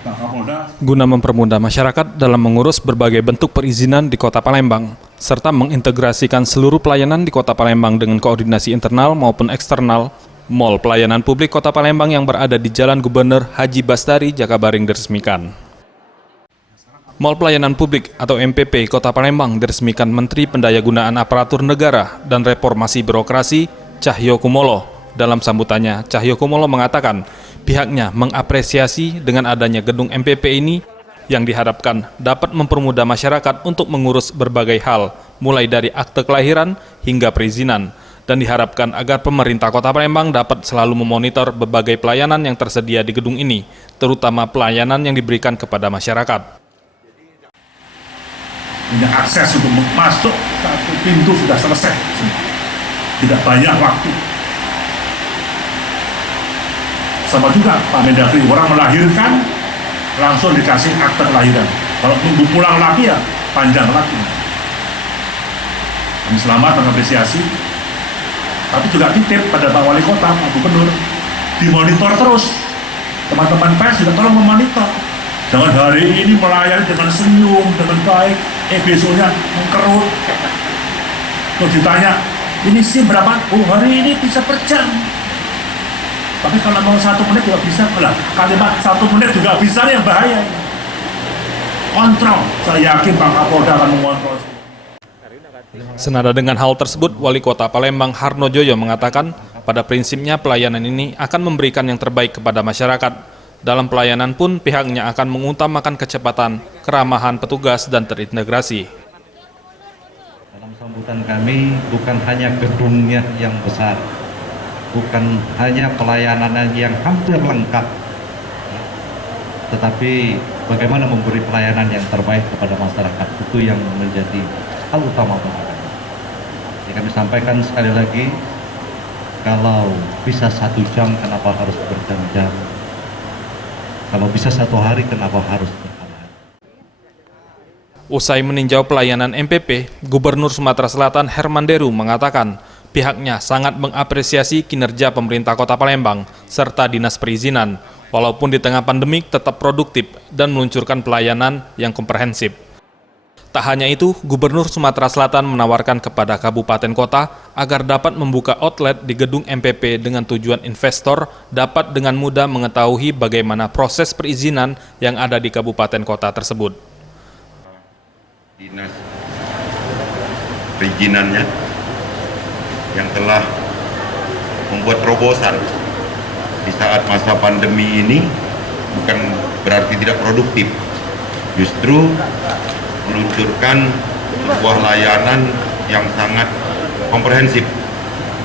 Pak Kapolda guna mempermudah masyarakat dalam mengurus berbagai bentuk perizinan di Kota Palembang, serta mengintegrasikan seluruh pelayanan di Kota Palembang dengan koordinasi internal maupun eksternal. Mall Pelayanan Publik Kota Palembang yang berada di Jalan Gubernur Haji Bastari, Jakabaring diresmikan. Mall Pelayanan Publik atau MPP Kota Palembang diresmikan Menteri Pendayagunaan Aparatur Negara dan Reformasi Birokrasi Cahyokumolo. Dalam sambutannya, Cahyokumolo mengatakan pihaknya mengapresiasi dengan adanya gedung MPP ini yang diharapkan dapat mempermudah masyarakat untuk mengurus berbagai hal, mulai dari akte kelahiran hingga perizinan, dan diharapkan agar pemerintah Kota Palembang dapat selalu memonitor berbagai pelayanan yang tersedia di gedung ini, terutama pelayanan yang diberikan kepada masyarakat. punya akses untuk masuk satu pintu sudah selesai, tidak banyak waktu. Sama juga Pak Mendagri, orang melahirkan langsung dikasih akte kelahiran. Kalau tunggu pulang lagi ya panjang lagi. Kami selamat mengapresiasi, tapi juga titip pada Pak Wali Kota, Pak Gubernur, dimonitor terus. Teman-teman pers juga tolong memonitor. Jangan hari ini melayani dengan senyum, dengan baik, besoknya mengkerut. Terus ditanya, ini sih berapa? Oh, hari ini bisa per jam. Tapi kalau mau 1 menit juga bisa, kalimat 1 menit juga bisa, yang bahaya. Kontrol, saya yakin Pak Kapolda akan mengontrol. Senada dengan hal tersebut, Wali Kota Palembang Harnojoyo mengatakan pada prinsipnya pelayanan ini akan memberikan yang terbaik kepada masyarakat. Dalam pelayanan pun pihaknya akan mengutamakan kecepatan, keramahan petugas, dan terintegrasi. Dalam sambutan kami bukan hanya gedungnya yang besar, bukan hanya pelayanannya yang hampir lengkap, tetapi bagaimana memberi pelayanan yang terbaik kepada masyarakat, itu yang menjadi hal utama bagi kami. Jadi kami sampaikan sekali lagi, kalau bisa 1 jam kenapa harus berjam-jam, kalau bisa 1 hari kenapa harus berhari-hari. Usai meninjau pelayanan MPP, Gubernur Sumatera Selatan Herman Deru mengatakan pihaknya sangat mengapresiasi kinerja pemerintah Kota Palembang serta Dinas Perizinan, walaupun di tengah pandemik tetap produktif dan meluncurkan pelayanan yang komprehensif. Tak hanya itu, Gubernur Sumatera Selatan menawarkan kepada kabupaten kota agar dapat membuka outlet di gedung MPP dengan tujuan investor dapat dengan mudah mengetahui bagaimana proses perizinan yang ada di kabupaten kota tersebut. Dinas perizinannya yang telah membuat terobosan di saat masa pandemi ini bukan berarti tidak produktif, justru meluncurkan sebuah layanan yang sangat komprehensif,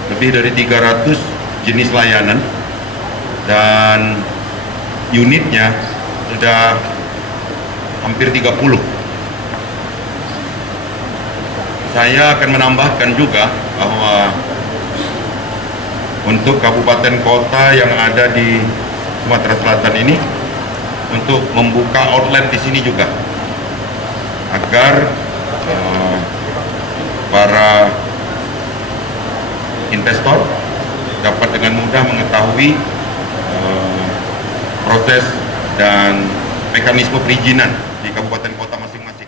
lebih dari 300 jenis layanan, dan unitnya sudah hampir 30. Saya akan menambahkan juga bahwa untuk kabupaten kota yang ada di Sumatera Selatan ini, untuk membuka outlet di sini juga, agar para investor dapat dengan mudah mengetahui proses dan mekanisme perizinan di kabupaten kota masing-masing.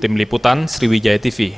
Tim Liputan Sriwijaya TV.